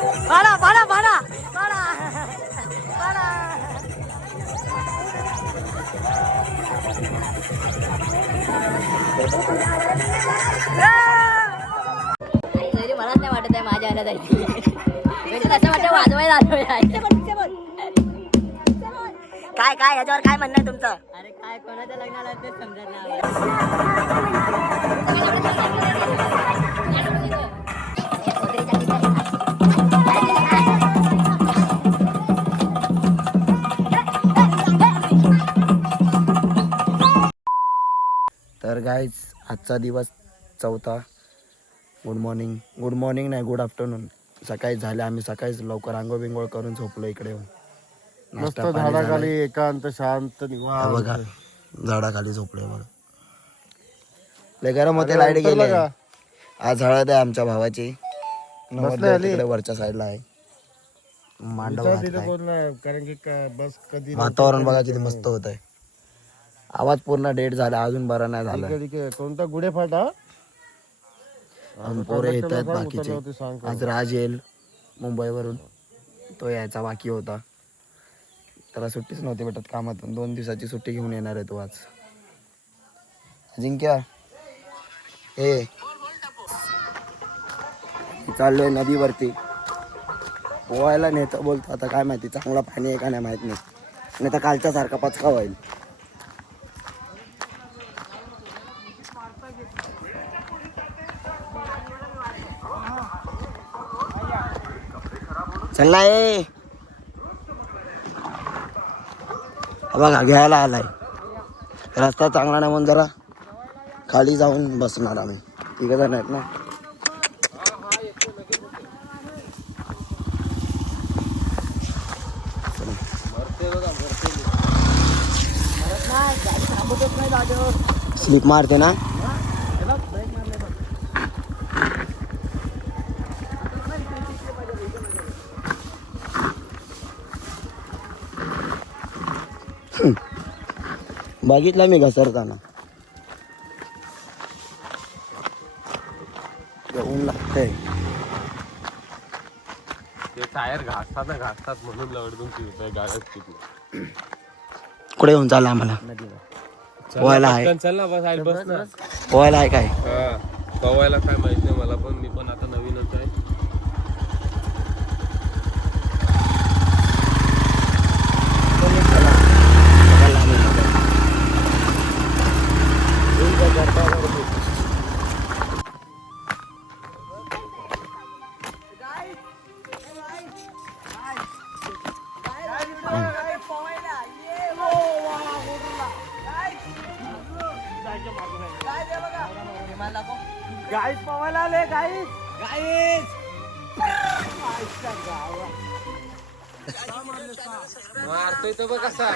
पाडा पाडा पाडा पाडा पाडा. तरी मलाच नाही वाटत आहे माझ्या आल्या जायची. असं वाटतं वाजवायला काय काय याच्यावर काय म्हणणं आहे तुमचं? अरे काय कोणाच्या लग्नाला तेच समजत नाही. तर गाईज आजचा दिवस चौथा. गुड मॉर्निंग नाही गुड आफ्टरनून. सकाळी झाले, आम्ही सकाळीच लवकर आंघोळ बिंगोळ करून झोपलो इकडे येऊन. मस्त झाडाखाली एकांत शांत निवांत. बघा झाडाखाली झोपलोय बघा. लय गरम होते, लाईट गेले. आज हळद आहे आमच्या भावाची. तिकडे वरच्या साईडला आहे. मांडव घातलाय. कारण की बस कधी वातावरण बघा किती मस्त होत आहे. आवाज पूर्ण डेट झाला, अजून बरा नाही झाला. कोणता गुढे फाटा. पोरे येत आहेत बाकीचे. आज राज येईल मुंबईवरून, तो यायचा बाकी होता. त्याला सुट्टीच नव्हती भेटत कामातून. 2 दिवसाची सुट्टी घेऊन येणार आहे तो आज. अजिंक्य हे चाललोय नदीवरती पोहायला. नेतो बोलतो, आता काय माहिती चांगला पाणी आहे का नाही माहित नाही तर कालच्या सारखा पचका होईल. चला ए बघा घ्यायला आलाय. रस्ता चांगला नाही म्हणून जरा खाली जाऊन बसणार आम्ही. 3 जण आहेत ना. स्लिप मारते ना. बघितलं मी घसरताना. ऊन लागतंय. ते टायर घासतात म्हणून लवडून गाड्यात. कुठे येऊन चालला आम्हाला? पोहायला आहे. चल ना बस आहे, बस ना. पोहायला आहे काय? पोहायला काय माहित नाही मला, पण मी पण आता नवीनच आहे. गाईस पवायला आले. गाईस मारतोय तो बघ कसा.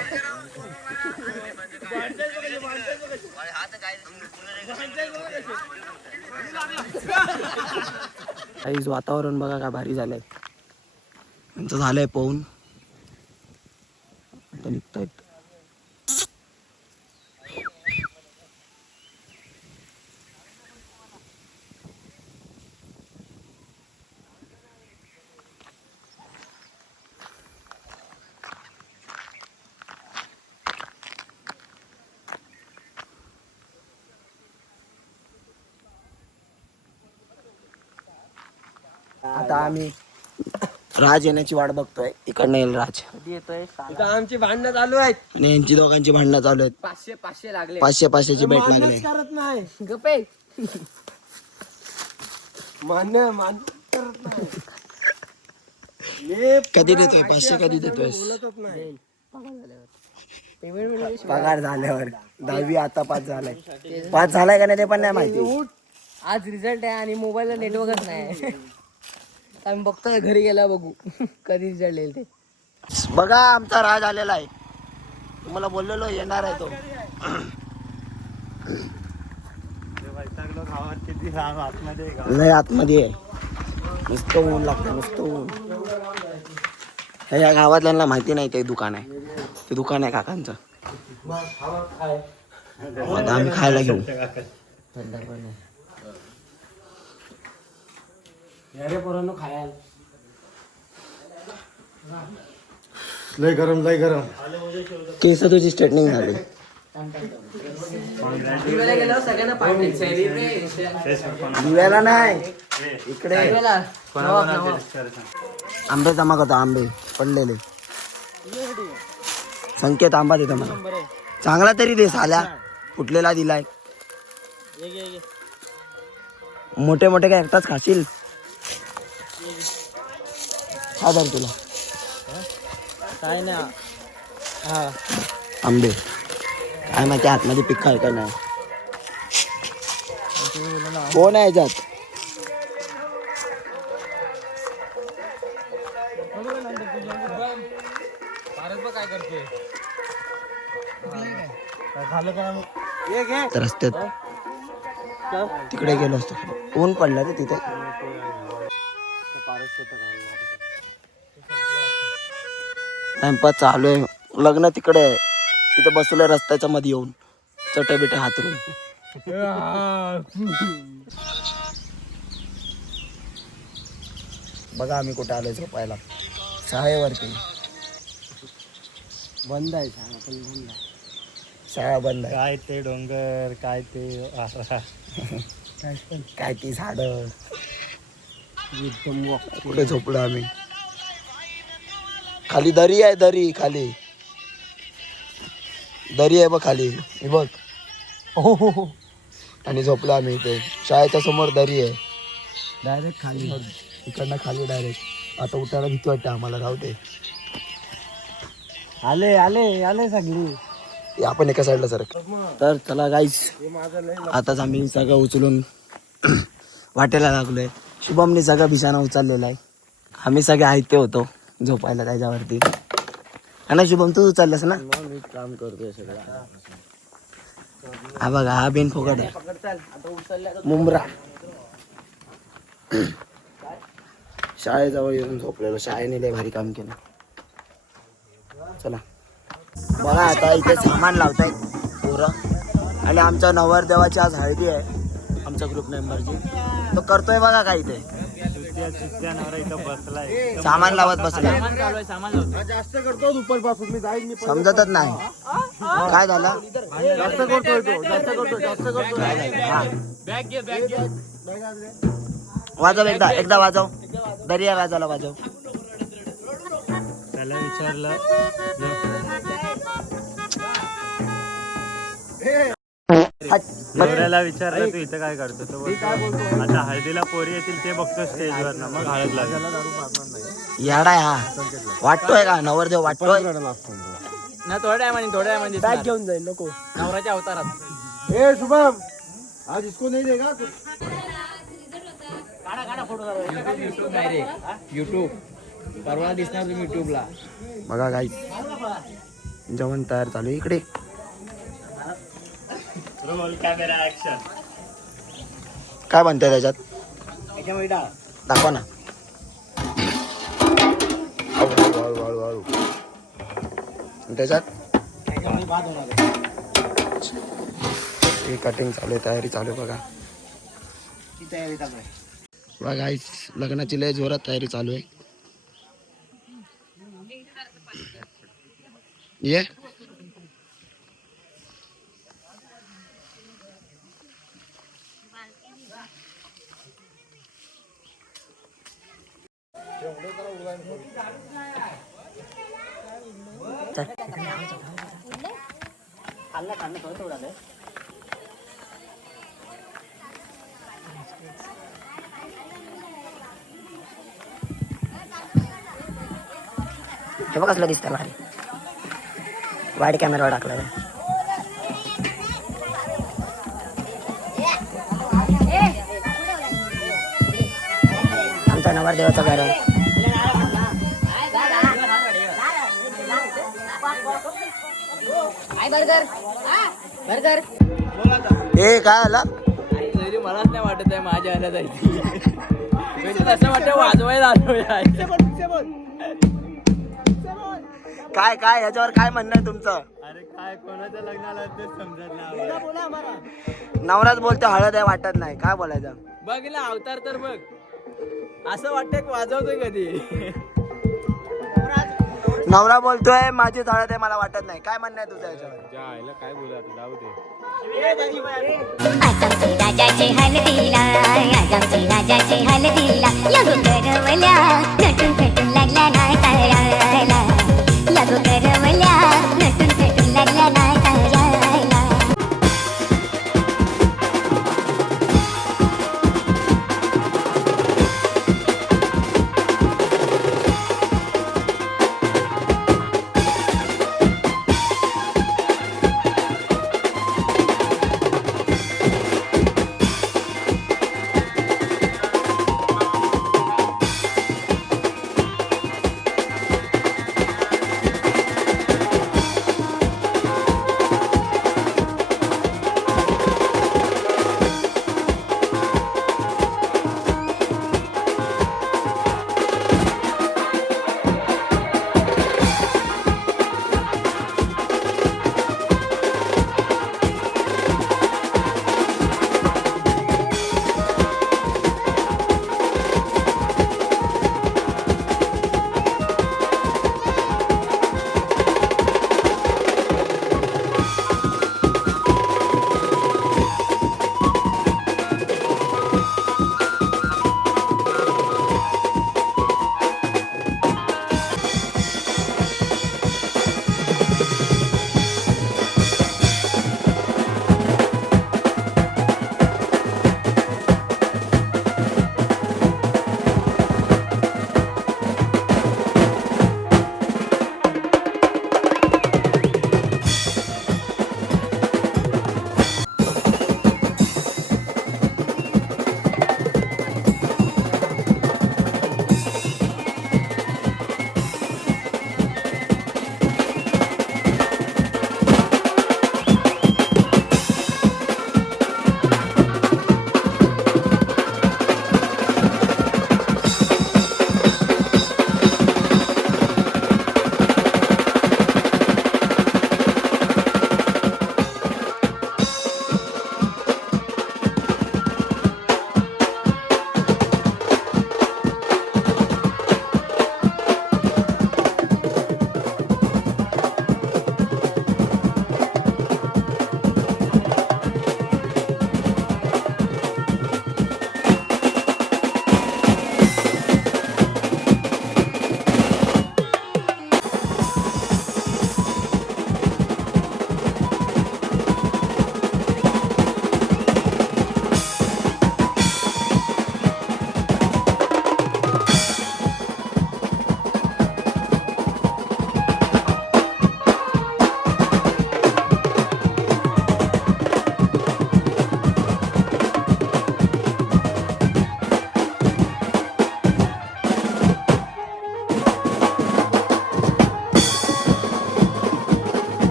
काहीच वातावरण बघा काय भारी झालंय. त्यांचं झालंय पोहून आता निघतायत. आता आम्ही राज येण्याची वाट बघतोय. इकडनं येईल राज. इथं आमची भांडणं चालू आहेत आणि यांची दोघांची भांडणं चालू आहेत. 500 लागले. 500ची बेट लागले. करत नाही गपे. मान्य करत नाही. कधी देतोय 500? कधी देतोय? पगार झाल्यावर. 10वी आता 5 झालाय. 5 झालाय का नाही ते पण नाही माहिती. आज रिझल्ट आहे आणि मोबाईलला नेटवर्कच नाही. आम्ही बघतोय घरी गेला बघू कधी रिझल्ट येईल ते. बघा आमचा राज आलेला आहे. तुम्हाला बोललेलो येणार आहे तो. लय आतमध्ये आहे. नुसतं ऊन लागतं, नुसतं ऊन. या गावातल्यांना माहिती नाही ते दुकान आहे. ते दुकान आहे काकांचं. आता आम्ही खायला घेऊ. लय गरम लय गरम. केस तुझी स्ट्रेटनिंग झाली. दिव्याला गेल्यावर सगळ्यांना पार्टी सेलिब्रेशन. दिव्याला नाही इकडे दिव्याला नवाब. आंबे जमा करतो. आंबे पडलेले. संकेत आंबा देतो मला. चांगला तरी दे साल्या. फुटलेला दिलाय. मोठे मोठे काय एकटाच खाशील. हा धर तुला काय ना आंबे. काय माहिती आतमध्ये पिक्का आहे का नाही. कोण आहे याच्यात. काय करते रस्त्यात तिकडे गेलो असतो. ऊन पडलं रे तिथे. टाइमपास चालू आहे. लग्न तिकडे आहे. तिथे बसलोय रस्त्याच्या मध्ये येऊन चटे बिटे हातरून. बघा आम्ही कुठे आलोय झोपायला. शाळेवरती. बंद आहे शाळा पण बंद आहे. शाळा बंद आहे. काय ते डोंगर काय ते काय ती झाड. कुठे झोपलो आम्ही. खाली दरी आहे. दरी खाली दरी आहे बघ खाली. हे बघ. आणि झोपलो आम्ही इथे. शाळेच्या समोर दरी आहे. डायरेक्ट खाली. इकडनं खाली डायरेक्ट. आता उठायला भीती वाटते आम्हाला. राहू दे. आले आले आले सगळी. हे आपण एका साईडला सर. तर चला गाईस आताच आम्ही सगळं उचलून वाटेला लागलोय. शुभमने सगळं बिछाना उचललेला आहे. आम्ही सगळे आयते होतो झोपायला त्याच्यावरती. हा ना शुभम तू उचललास ना. काम करतोय सगळं. हा बघा हा बेन फुकट आहे. मुंब्रा. शाळेजवळ येऊन झोपलेलो. शाळेने लय भारी काम केलं. चला बघा आता इथे सामान लावताय पोरं. आणि आमच्या नवरदेवाची आज हळदी आहे. आमच्या ग्रुप मेंबरची. तो करतोय बघा काय इथे. सामान लावत बसला. जास्त करतो दुपारपासून. मी जाईन. समजतच नाही काय झालं. जास्त करतोय तो. जास्त करतो जास्त करतो. वाजव एकदा. एकदा वाजव. दर्या वाजवला वाजव. त्याला विचारलं नवऱ्याला विचारलं तू इथं काय करतो. तो बोलतो आता हळदीला पोरी येतील ते बघतो स्टेजवर ना मग हळद लागेल. याडा हा वाटतोय का नवरदेव वाटतोय. ना थोड्या टायमाने बॅग घेऊन जाईल. नको नवराच्या अवतारात. ए शुभम आज इसको नहीं देगा. युट्यूब नाही रे. युट्यूब परवा दिसणार तुम्ही युट्यूबला. बघा गाईस जेवण तयार चालू आहे इकडे. Camera action. काय म्हणताय त्याच्यात दाखवा ना. हळू. त्याच्यात कटिंग चालू आहे. तयारी चालू आहे बघा. बघा गाईस लग्नाची लय जोरात तयारी चालू आहे. ये हे बघ कसलं दिसतं भारी. वाईड कॅमेरावर टाकलं आहे. आमचा नवरदेवाचं घर आहे. ए काय आला. मलाच नाही वाटत आहे माझ्या आल्या जायची. असं वाटतं वाजवायला आलो. काय काय याच्यावर काय म्हणणं आहे तुमचं. अरे काय कोणाच्या लग्नाला ते समजत नाही. नवराच बोलते हळद आहे वाटत नाही. काय बोलायचं. बघ ना अवतार तर बघ. असं वाटतंय वाजवतोय कधी. नवरा बोलतोय माझी हळद आहे मला वाटत नाही. काय म्हणणं आहे तुझं याच्यावर? ज्या आईला काय बोलू आता, जाऊ दे. आजमची राजाचे हलदीला, आजमची राजाचे हलदीला, लगो करवल्या नटून थटून लागल्या नाचायला, लगो करवल्या नटून थटून लागल्या नाचायला.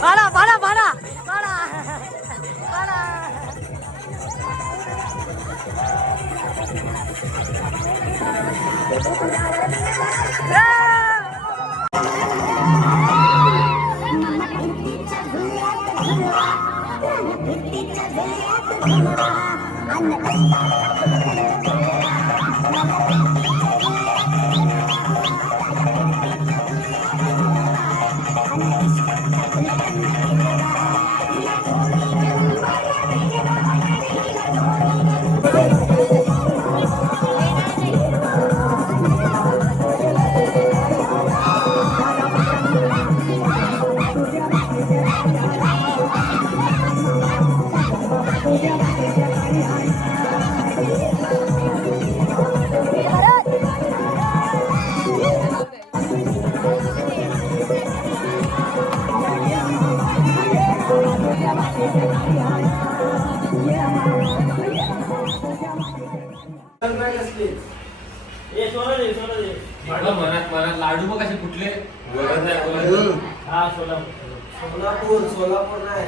भाडा भाडा भाडा भाडा भाडा मनात लाडू मग कसे कुठले सोलापूर सोलापूर नाही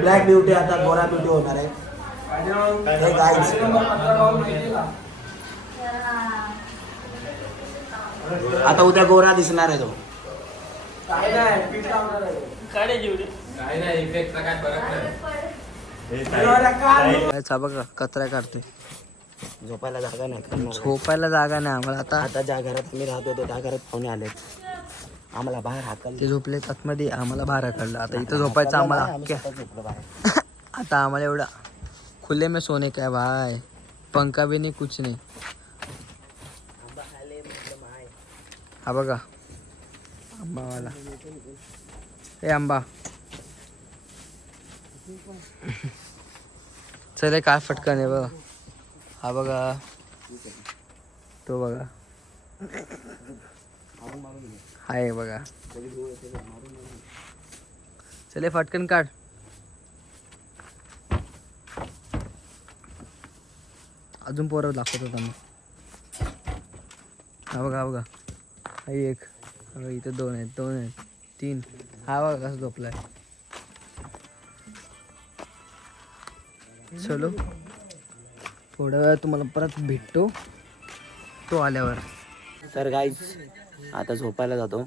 ब्लॅक ब्युटी आता गोरा ब्युटी होणार आहे. हे guys. आता उद्या गोरा दिसणार आहे तो. काय नाही इफेक्टचा काय फरक नाही. बघा कचरा काढतोय. झोपायला जागा नाही. झोपायला जागा नाही आम्हाला आता. आता ज्या घरात आम्ही राहत होतो त्या घरात पाहुणे आले, आम्हाला बाहेर हाकल. ते झोपले आतमध्ये, आम्हाला बाहेर काढलं. आता इथं झोपायचं आम्हाला. झोपलो बाहेर. आता आम्हाला एवढा खुले में सोने का है भाई, पंखा भी नहीं कुछ नहीं. हा बघा आंबावाला, हे आंबा. चले काय फटकन आहे बघा. हा बघा, तो बघा, हाय बघा. चले फटकन काढ. अजून पोरं दाखवत होता मी. हा बघा, हा बघा, हा एक, इथं दोन आहेत, तीन. हा बघा कसं झोपलाय. चलो थोड्या वेळा तुम्हाला परत भेटतो तो आल्यावर. तर गाईज आता झोपायला जातो,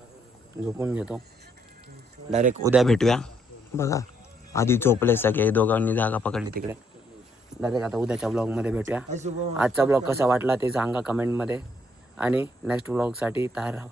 झोपून घेतो. डायरेक्ट उद्या भेटूया. बघा आधी झोपले सगळे, दोघांनी जागा पकडली तिकडे. डायरेक्ट आता उद्याच्या ब्लॉगमध्ये भेटूया. आजचा ब्लॉग कसा वाटला ते सांगा कमेंटमध्ये, आणि नेक्स्ट ब्लॉगसाठी तयार राहा.